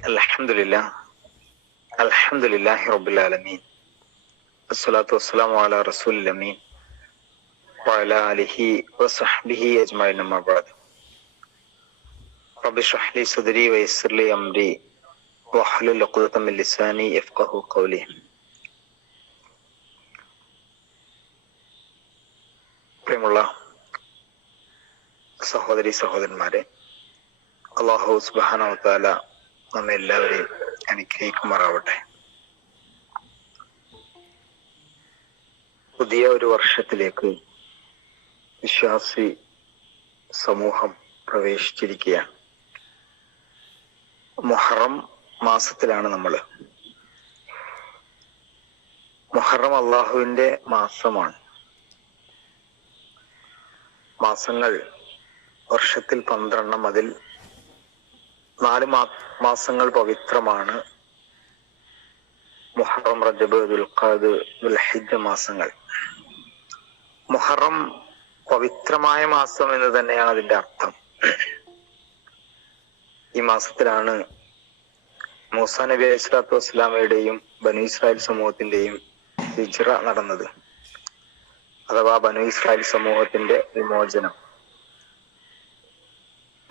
الحمد لله الحمد لله رب العالمين الصلاة والسلام على رسول الأمين وعلى آله وصحبه أجمعين أما بعد رب اشرح لي صدري ويسر لي أمري واحلل عقدة من لساني يفقه قولي പ്രിയമുള്ള സഹോദരി സഹോദരന്മാരെ അള്ളാഹു സുബാനവത്താല നമ്മെ എല്ലാവരെയും അനുഗ്രഹിക്കുമാറാവട്ടെ. പുതിയ ഒരു വർഷത്തിലേക്ക് വിശ്വാസി സമൂഹം പ്രവേശിച്ചിരിക്കുകയാണ്. മൊഹറം മാസത്തിലാണ് നമ്മൾ മൊഹറം അള്ളാഹുവിന്റെ മാസമാണ്. മാസങ്ങൾ വർഷത്തിൽ പന്ത്രണ്ടെണ്ണം അതിൽ നാല് മാസങ്ങൾ പവിത്രമാണ്. മുഹറം റജബ് ദുൽഖാദ് ദുൽഹിജ് മാസങ്ങൾ. മുഹറം പവിത്രമായ മാസം എന്ന് തന്നെയാണ് അതിന്റെ അർത്ഥം. ഈ മാസത്തിലാണ് മൂസ നബി അലൈഹി സ്വലാത്തു വസ്സലാമയുടെയും ബനു ഇസ്രായേൽ സമൂഹത്തിന്റെയും ഹിജ്റ നടന്നത്. അഥവാ ബനു ഇസ്രായേൽ സമൂഹത്തിന്റെ വിമോചനം.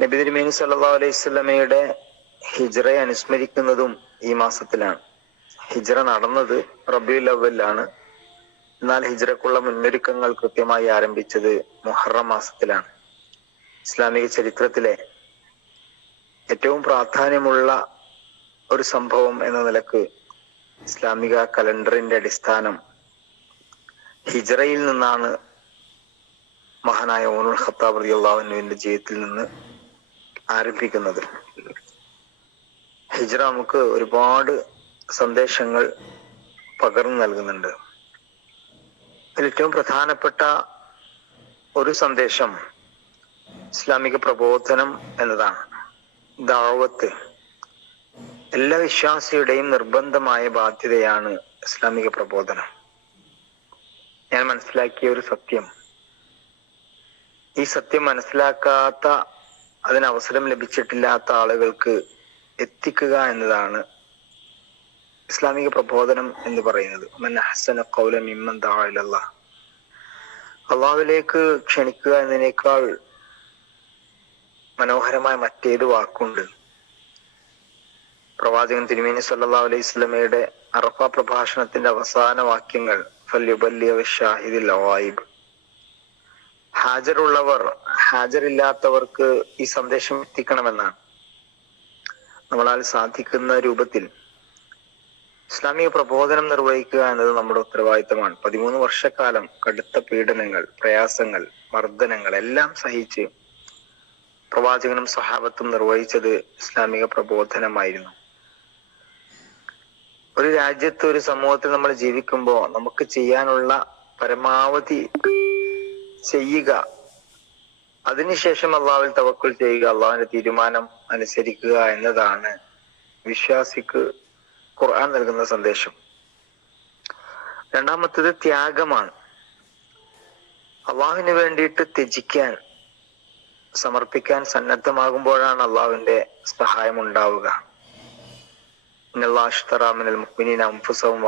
നബി തിരുമേനി സല്ലാ അലൈഹി സ്വലമയുടെ ഹിജ്റയെ അനുസ്മരിക്കുന്നതും ഈ മാസത്തിലാണ്. ഹിജ്റ നടന്നത് റബിയുൽ അവലിലാണ് എന്നാൽ ഹിജ്റക്കുള്ള മുന്നൊരുക്കങ്ങൾ കൃത്യമായി ആരംഭിച്ചത് മുഹറം മാസത്തിലാണ്. ഇസ്ലാമിക ചരിത്രത്തിലെ ഏറ്റവും പ്രാധാന്യമുള്ള ഒരു സംഭവം എന്ന നിലയ്ക്ക് ഇസ്ലാമിക കലണ്ടറിന്റെ അടിസ്ഥാനം ഹിജ്റയിൽ നിന്നാണ് മഹാനായ ഓനുൽ ഖത്താബ് റളിയല്ലാഹുവിന്റെ ജീവിതത്തിൽ നിന്ന് ആരംഭിക്കുന്നത്. ഹിജ്റ നമുക്ക് ഒരുപാട് സന്ദേശങ്ങൾ പകർന്നു നൽകുന്നുണ്ട്. ഏറ്റവും പ്രധാനപ്പെട്ട ഒരു സന്ദേശം ഇസ്ലാമിക പ്രബോധനം എന്നതാണ്. ദാവത്ത്. എല്ലാ വിശ്വാസിയുടെയും നിർബന്ധമായ ബാധ്യതയാണ് ഇസ്ലാമിക പ്രബോധനം. ഞാൻ മനസ്സിലാക്കിയ ഒരു സത്യം. ഈ സത്യം മനസ്സിലാക്കാത്ത അതിന് അവസരം ലഭിച്ചിട്ടില്ലാത്ത ആളുകൾക്ക് എത്തിക്കുക എന്നതാണ് ഇസ്ലാമിക പ്രബോധനം എന്ന് പറയുന്നത്. ഹസന ക്ഷണിക്കുക എന്നതിനേക്കാൾ മനോഹരമായ മറ്റേത് വാക്കുണ്ട്. പ്രവാചകൻ തിരുമേനി സല്ലാ അലൈഹി സ്വലമയുടെ അറഫ പ്രഭാഷണത്തിന്റെ അവസാന വാക്യങ്ങൾ ഫല്യുബല്യ ഷാഹിദിൽ അവായിബ്. ഹാജരുള്ളവർ ഹാജരില്ലാത്തവർക്ക് ഈ സന്ദേശം എത്തിക്കണമെന്നാണ്. നമ്മളാൽ സാധിക്കുന്ന രൂപത്തിൽ ഇസ്ലാമിക പ്രബോധനം നിർവഹിക്കുക എന്നത് നമ്മുടെ ഉത്തരവാദിത്തമാണ്. പതിമൂന്ന് വർഷക്കാലം കടുത്ത പീഡനങ്ങൾ പ്രയാസങ്ങൾ മർദ്ദനങ്ങൾ എല്ലാം സഹിച്ച് പ്രവാചകനും സഹാബത്തും നിർവഹിച്ചത് ഇസ്ലാമിക പ്രബോധനമായിരുന്നു. ഒരു രാജ്യത്ത് ഒരു സമൂഹത്തിൽ നമ്മൾ ജീവിക്കുമ്പോൾ നമുക്ക് ചെയ്യാനുള്ള പരമാവധി ചെയ്യുക. അതിനുശേഷം അള്ളാഹുവിൽ തവക്കുൽ ചെയ്യുക. അള്ളാഹുവിന്റെ തീരുമാനം അനുസരിക്കുക എന്നതാണ് വിശ്വാസിക്ക് ഖുർആൻ നൽകുന്ന സന്ദേശം. രണ്ടാമത്തത് ത്യാഗമാണ്. അള്ളാഹുവിന് വേണ്ടിയിട്ട് ത്യജിക്കാൻ സമർപ്പിക്കാൻ സന്നദ്ധമാകുമ്പോഴാണ് അള്ളാഹുവിന്റെ സഹായം ഉണ്ടാവുക. അംഫുസവും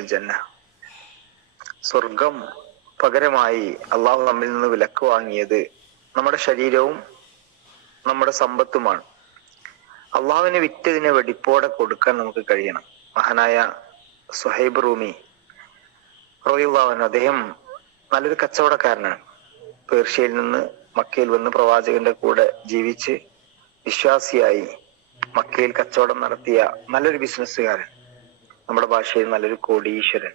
ജന്ന. സ്വർഗം പകരമായി അള്ളാഹു നമ്മിൽ നിന്ന് വിലക്ക് വാങ്ങിയത് നമ്മുടെ ശരീരവും നമ്മുടെ സമ്പത്തുമാണ്. അള്ളാഹുവിന് വിറ്റതിനെ വെടിപ്പോടെ കൊടുക്കാൻ നമുക്ക് കഴിയണം. മഹാനായ സുഹൈബ് റൂമി റോയുള്ളവൻ അദ്ദേഹം നല്ലൊരു കച്ചവടക്കാരനാണ്. പേർഷ്യയിൽ നിന്ന് മക്കയിൽ വന്ന് പ്രവാചകന്റെ കൂടെ ജീവിച്ച് വിശ്വാസിയായി മക്കയിൽ കച്ചവടം നടത്തിയ നല്ലൊരു ബിസിനസ്സുകാരൻ നമ്മുടെ ഭാഷയിൽ നല്ലൊരു കോടീശ്വരൻ.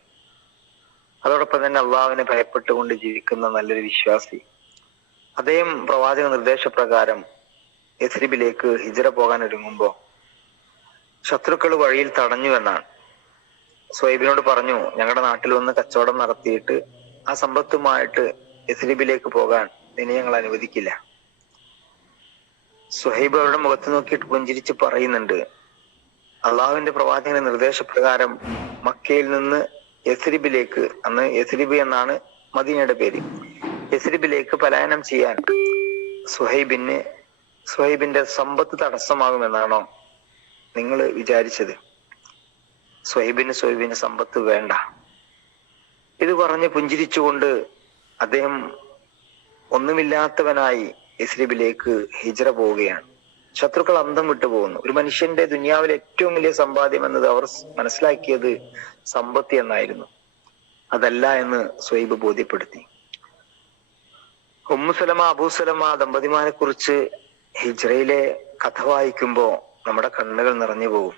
അതോടൊപ്പം തന്നെ അള്ളാഹുവിനെ ഭയപ്പെട്ടുകൊണ്ട് ജീവിക്കുന്ന നല്ലൊരു വിശ്വാസി. അദ്ദേഹം പ്രവാചക നിർദ്ദേശപ്രകാരം യസ്രിബിലേക്ക് ഹിജറ പോകാൻ ഒരുങ്ങുമ്പോ ശത്രുക്കൾ വഴിയിൽ തടഞ്ഞു എന്നാണ്. സ്വൈബിനോട് പറഞ്ഞു ഞങ്ങളുടെ നാട്ടിൽ വന്ന് കച്ചവടം നടത്തിയിട്ട് ആ സമ്പത്തുമായിട്ട് യസ്രിബിലേക്ക് പോകാൻ നിന്നെ ഞങ്ങൾ അനുവദിക്കില്ല. സുഹൈബ് അവരുടെ മുഖത്ത് നോക്കിയിട്ട് പുഞ്ചിരിച്ച് പറയുന്നുണ്ട് അള്ളാഹുവിന്റെ പ്രവാചകന്റെ നിർദ്ദേശപ്രകാരം മക്കയിൽ നിന്ന് യസ്രിബിലേക്ക് അന്ന് യസ്രിബ് എന്നാണ് മദീനയുടെ പേര്. യസ്രിബിലേക്ക് പലായനം ചെയ്യാൻ സുഹൈബിന് സുഹൈബിന്റെ സമ്പത്ത് തടസ്സമാകുമെന്നാണോ നിങ്ങൾ വിചാരിച്ചത്? സുഹൈബിന് സുഹൈബിന് സമ്പത്ത് വേണ്ട. ഇത് പറഞ്ഞ് പുഞ്ചിരിച്ചുകൊണ്ട് അദ്ദേഹം ഒന്നുമില്ലാത്തവനായി യസ്രിബിലേക്ക് ഹിജറ പോവുകയാണ്. ശത്രുക്കൾ അന്തം വിട്ടു പോകുന്നു ഒരു മനുഷ്യന്റെ ദുനിയാവിലെ ഏറ്റവും വലിയ സമ്പാദ്യം എന്നത് അവർ മനസ്സിലാക്കിയത് സമ്പത്തി എന്നായിരുന്നു. അതല്ല എന്ന് സ്വൈബ് ബോധ്യപ്പെടുത്തി. ഉമ്മുസലമ അബൂസലമ ദമ്പതിമാരെ കുറിച്ച് ഹിജ്റയിലെ കഥ വായിക്കുമ്പോ നമ്മുടെ കണ്ണുകൾ നിറഞ്ഞു പോകും.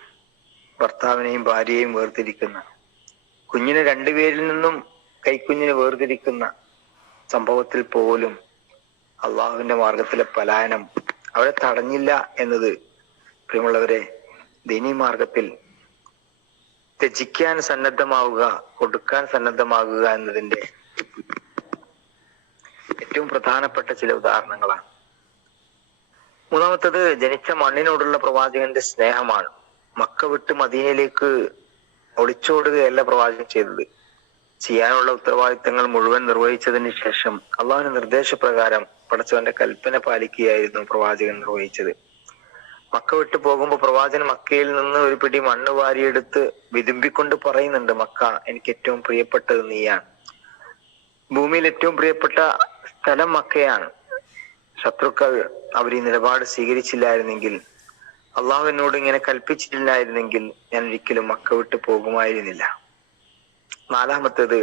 ഭർത്താവിനെയും ഭാര്യയെയും വേർതിരിക്കുന്ന കുഞ്ഞിനെ രണ്ടുപേരിൽ നിന്നും കൈക്കുഞ്ഞിനെ വേർതിരിക്കുന്ന സംഭവത്തിൽ പോലും അള്ളാഹുവിന്റെ മാർഗത്തിലെ പലായനം അവരെ തടഞ്ഞില്ല എന്നത് പ്രിയമുള്ളവരെ ദീനി മാർഗത്തിൽ ത്യജിക്കാൻ സന്നദ്ധമാവുക കൊടുക്കാൻ സന്നദ്ധമാകുക എന്നതിന്റെ ഏറ്റവും പ്രധാനപ്പെട്ട ചില ഉദാഹരണങ്ങളാണ്. മൂന്നാമത്തത് ജനിച്ച മണ്ണിനോടുള്ള പ്രവാചകന്റെ സ്നേഹമാണ്. മക്ക വിട്ട് മദീനയിലേക്ക് ഒളിച്ചോടുകയല്ല പ്രവാചകൻ ചെയ്തത്. ചെയ്യാനുള്ള ഉത്തരവാദിത്തങ്ങൾ മുഴുവൻ നിർവഹിച്ചതിന് ശേഷം അള്ളാഹുവിന്റെ നിർദ്ദേശപ്രകാരം പടച്ചവന്റെ കൽപ്പന പാലിക്കുകയായിരുന്നു പ്രവാചകൻ നിർവഹിച്ചത്. മക്ക വിട്ടു പോകുമ്പോൾ പ്രവാചകൻ മക്കയിൽ നിന്ന് ഒരു പിടി മണ്ണ് വാരിയെടുത്ത് വിതുമ്പിക്കൊണ്ട് പറയുന്നുണ്ട് മക്ക എനിക്ക് ഏറ്റവും പ്രിയപ്പെട്ടത് നീയാണ്. ഭൂമിയിൽ ഏറ്റവും പ്രിയപ്പെട്ട സ്ഥലം മക്കയാണ്. ശത്രുക്കൾ അവർ ഈ നിലപാട് സ്വീകരിച്ചില്ലായിരുന്നെങ്കിൽ അള്ളാഹു എന്നോട് ഇങ്ങനെ കൽപ്പിച്ചിട്ടില്ലായിരുന്നെങ്കിൽ ഞാൻ ഒരിക്കലും മക്ക വിട്ടു പോകുമായിരുന്നില്ല. നാലാമത്തേത്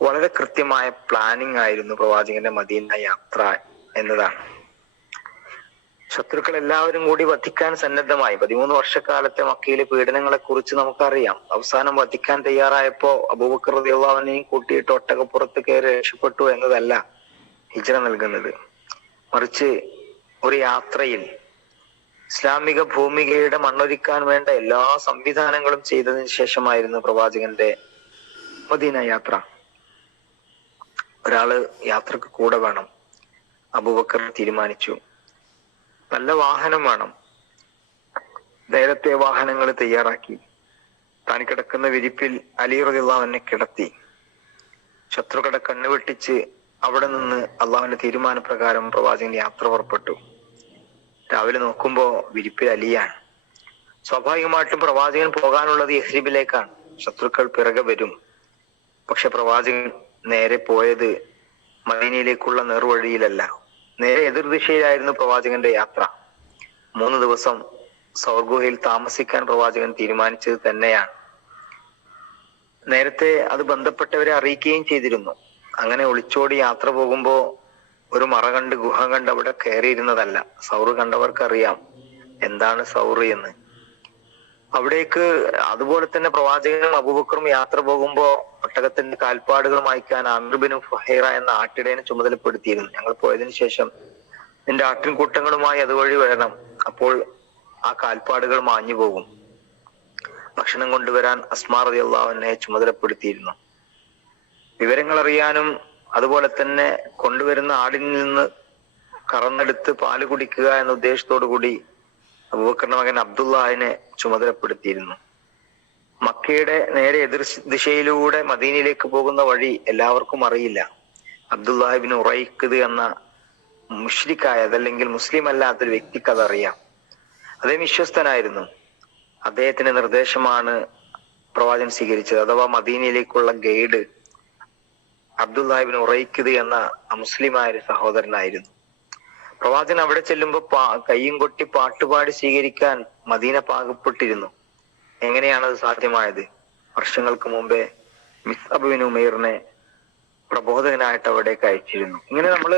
വളരെ കൃത്യമായ പ്ലാനിങ് ആയിരുന്നു പ്രവാചകന്റെ മദീന യാത്ര എന്നതാണ്. ശത്രുക്കൾ എല്ലാവരും കൂടി വധിക്കാൻ സന്നദ്ധമായി. പതിമൂന്ന് വർഷക്കാലത്തെ മക്കയിലെ പീഡനങ്ങളെ കുറിച്ച് നമുക്കറിയാം. അവസാനം വധിക്കാൻ തയ്യാറായപ്പോ അബൂബക്കർ റളിയല്ലാഹുവിനെയും കൂട്ടിയിട്ട് ഒട്ടകപ്പുറത്ത് കയറി രക്ഷപ്പെട്ടു എന്നതല്ല ഹിജ്റ നൽകുന്നത്. മറിച്ച് ഒരു യാത്രയിൽ ഇസ്ലാമിക ഭൂമികയുടെ മണ്ണൊരുക്കാൻ വേണ്ട എല്ലാ സംവിധാനങ്ങളും ചെയ്തതിനു ശേഷമായിരുന്നു പ്രവാചകന്റെ മദീന യാത്ര. ഒരാൾ യാത്രയ്ക്ക് കൂടെ വേണം. അബൂബക്കർ തീരുമാനിച്ചു. നല്ല വാഹനം വേണം. നേരത്തെ വാഹനങ്ങൾ തയ്യാറാക്കി. താൻ കിടക്കുന്ന വിരിപ്പിൽ അലി റളിയല്ലാഹുവിനെ കിടത്തി. ശത്രുക്കടെ കണ്ണു വെട്ടിച്ച് അവിടെ നിന്ന് അള്ളാഹുവിന്റെ തീരുമാനപ്രകാരം പ്രവാചകൻ യാത്ര പുറപ്പെട്ടു. രാവിലെ നോക്കുമ്പോ വിരിപ്പിൽ അലിയാണ്. സ്വാഭാവികമായിട്ടും പ്രവാചകൻ പോകാനുള്ളത് യഹ്രീബിലേക്കാണ്. ശത്രുക്കൾ പിറകെ വരും. പക്ഷെ പ്രവാചകൻ നേരെ പോയത് മദീനയിലേക്കുള്ള നേർവഴിയിലല്ല. നേരെ എതിർദിശയിലായിരുന്നു പ്രവാചകന്റെ യാത്ര. മൂന്ന് ദിവസം സൗർഗുഹയിൽ താമസിക്കാൻ പ്രവാചകൻ തീരുമാനിച്ചത് തന്നെയാണ്. നേരത്തെ അത് ബന്ധപ്പെട്ടവരെ അറിയിക്കുകയും ചെയ്തിരുന്നു. അങ്ങനെ ഒളിച്ചോടി യാത്ര പോകുമ്പോ ഒരു മറ കണ്ട് ഗുഹ കണ്ട് അവിടെ കയറിയിരുന്നതല്ല. സൗറ് കണ്ടവർക്കറിയാം എന്താണ് സൗറ് എന്ന്. അവിടേക്ക് അതുപോലെ തന്നെ പ്രവാചകനും അബൂബക്കറും യാത്ര പോകുമ്പോ ഒട്ടകത്തിന്റെ കാൽപ്പാടുകൾ മായ്ക്കാൻ അമിർബിനും ഫഹീറ എന്ന ആട്ടിടയനെ ചുമതലപ്പെടുത്തിയിരുന്നു. ഞങ്ങൾ പോയതിനു ശേഷം നിന്റെ ആട്ടിൻകൂട്ടങ്ങളുമായി അതുവഴി വരണം. അപ്പോൾ ആ കാൽപ്പാടുകൾ മാഞ്ഞു പോകും. ഭക്ഷണം കൊണ്ടുവരാൻ അസ്മാർ അള്ളാഹുവിനെ ചുമതലപ്പെടുത്തിയിരുന്നു. വിവരങ്ങൾ അറിയാനും അതുപോലെ തന്നെ കൊണ്ടുവരുന്ന ആടിൽ നിന്ന് കറന്നെടുത്ത് പാൽ കുടിക്കുക എന്ന ഉദ്ദേശത്തോടു കൂടി അബൂബക്കറിന്റെ മകൻ അബ്ദുല്ലാഹിനെ ചുമതലപ്പെടുത്തിയിരുന്നു. മക്കയുടെ നേരെ എതിർ ദിശയിലൂടെ മദീനയിലേക്ക് പോകുന്ന വഴി എല്ലാവർക്കും അറിയില്ല. അബ്ദുല്ലാഹിബിൻ ഉറയിക്കത് എന്ന മുഷ്രിക്കായ അതല്ലെങ്കിൽ മുസ്ലിം അല്ലാത്തൊരു വ്യക്തിക്ക് അതറിയാം. അദ്ദേഹം വിശ്വസ്തനായിരുന്നു. അദ്ദേഹത്തിന്റെ നിർദ്ദേശമാണ് പ്രവാചകൻ സ്വീകരിച്ചത്. അഥവാ മദീനയിലേക്കുള്ള ഗൈഡ് അബ്ദുല്ലാഹിബിൻ ഉറയിക്കത് എന്ന മുസ്ലിമായ ഒരു സഹോദരനായിരുന്നു. പ്രവാചകൻ അവിടെ ചെല്ലുമ്പോ പാ കയ്യും കൊട്ടി പാട്ടുപാടി സ്വീകരിക്കാൻ മദീന പാകപ്പെട്ടിരുന്നു. അത് സാധ്യമായത്? വർഷങ്ങൾക്ക് മുമ്പേ മിസ്അബിൻ ഉമേറിനെ പ്രബോധകനായിട്ട് അവിടേക്ക് അയച്ചിരുന്നു. ഇങ്ങനെ നമ്മൾ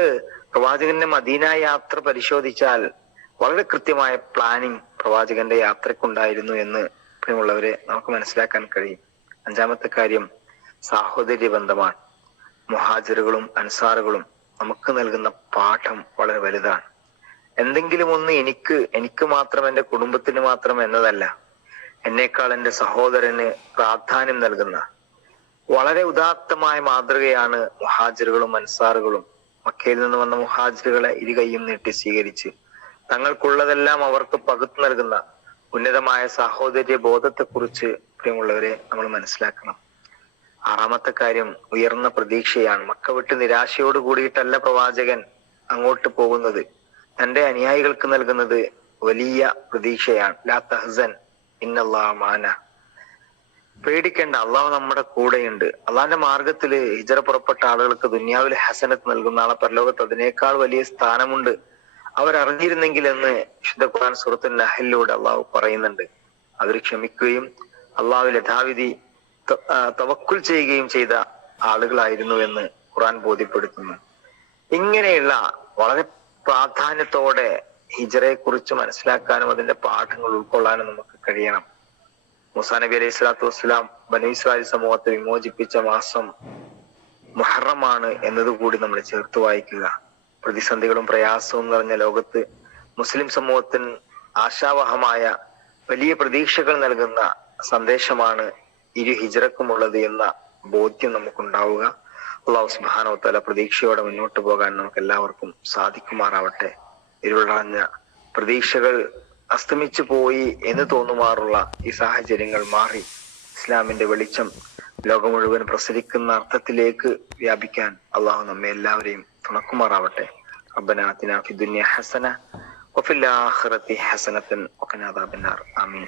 പ്രവാചകന്റെ മദീന യാത്ര പരിശോധിച്ചാൽ വളരെ കൃത്യമായ പ്ലാനിങ് പ്രവാചകന്റെ യാത്രക്കുണ്ടായിരുന്നു എന്ന് പ്രിയമുള്ളവരെ നമുക്ക് മനസ്സിലാക്കാൻ കഴിയും. അഞ്ചാമത്തെ കാര്യം സാഹോദര്യ ബന്ധമാണ് മുഹാജിറുകളും അൻസാറുകളും നമുക്ക് നൽകുന്ന പാഠം വളരെ വലുതാണ്. എന്തെങ്കിലും ഒന്ന് എനിക്ക് എനിക്ക് മാത്രം എന്റെ കുടുംബത്തിന് മാത്രം എന്നതല്ല എന്നേക്കാൾ എന്റെ സഹോദരന് പ്രാധാന്യം നൽകുന്ന വളരെ ഉദാത്തമായ മാതൃകയാണ് മുഹാജിറുകളും അൻസാറുകളും. മക്കയിൽ നിന്ന് വന്ന മുഹാജിറുകളെ ഇരു കൈയും നീട്ടി സ്വീകരിച്ച് തങ്ങൾക്കുള്ളതെല്ലാം അവർക്ക് പകുത്തു നൽകുന്ന ഉന്നതമായ സാഹോദര്യ ബോധത്തെക്കുറിച്ച് പ്രിയമുള്ളവരെ നമ്മൾ മനസ്സിലാക്കണം. ആറാമത്തെ കാര്യം ഉയർന്ന പ്രതീക്ഷയാണ്. മക്ക വിട്ട് നിരാശയോട് കൂടിയിട്ടല്ല പ്രവാചകൻ അങ്ങോട്ട് പോകുന്നത്. തന്റെ അനുയായികൾക്ക് നൽകുന്നത് വലിയ പ്രതീക്ഷയാണ്. ലാ തഹ്സൻ ഇന്നല്ലാമാന പേടിക്കേണ്ട അള്ളാഹു നമ്മുടെ കൂടെയുണ്ട്. അള്ളാഹിന്റെ മാർഗത്തിൽ ഹിജറ പുറപ്പെട്ട ആളുകൾക്ക് ദുന്യാവിൽ ഹസനത്ത് നൽകുന്ന ആളെ പരലോകത്ത് അതിനേക്കാൾ വലിയ സ്ഥാനമുണ്ട്. അവരറിഞ്ഞിരുന്നെങ്കിൽ എന്ന് വിശുദ്ധ ഖുർആൻ സുഹൃത്തു നഹലിലൂടെ അള്ളാഹു പറയുന്നുണ്ട്. അവർ ക്ഷമിക്കുകയും അള്ളാഹു യഥാവിധി തവക്കുൽ ചെയ്യുകയും ചെയ്ത ആളുകളായിരുന്നു എന്ന് ഖുറാൻ ബോധ്യപ്പെടുത്തുന്നു. ഇങ്ങനെയുള്ള വളരെ പ്രാധാന്യത്തോടെ ഹിജറയെ കുറിച്ച് മനസ്സിലാക്കാനും അതിന്റെ പാഠങ്ങൾ ഉൾക്കൊള്ളാനും നമുക്ക് കഴിയണം. മുസാ നബി അലൈഹി സ്വലാത്തു വസ്സലാം ബനു ഇസ്രായേൽ സമൂഹത്തെ വിമോചിപ്പിച്ച മാസം മുഹറമാണ് എന്നതുകൂടി നമ്മൾ ചേർത്ത് വായിക്കുക. പ്രതിസന്ധികളും പ്രയാസവും നിറഞ്ഞ ലോകത്ത് മുസ്ലിം സമൂഹത്തിന് ആശാവഹമായ വലിയ പ്രതീക്ഷകൾ നൽകുന്ന സന്ദേശമാണ് ഇരു ഹിജറക്കുമുള്ളത് എന്ന ബോധ്യം നമുക്കുണ്ടാവുക അള്ളാഹു സുബ്ഹാനഹു തആല പ്രതീക്ഷയോടെ മുന്നോട്ട് പോകാൻ നമുക്ക് എല്ലാവർക്കും സാധിക്കുമാറാവട്ടെ ഇരുളടഞ്ഞ പ്രതീക്ഷകൾ അസ്തമിച്ചു പോയി എന്ന് തോന്നുമാറുള്ള ഈ സാഹചര്യങ്ങൾ മാറി ഇസ്ലാമിന്റെ വെളിച്ചം ലോകം മുഴുവൻ പ്രസരിക്കുന്ന അർത്ഥത്തിലേക്ക് വ്യാപിക്കാൻ അള്ളാഹു നമ്മെ എല്ലാവരെയും തുണക്കുമാറാവട്ടെ ربنا آتنا في الدنيا حسنة وفي الآخرة حسنة وقنا عذاب النار آمين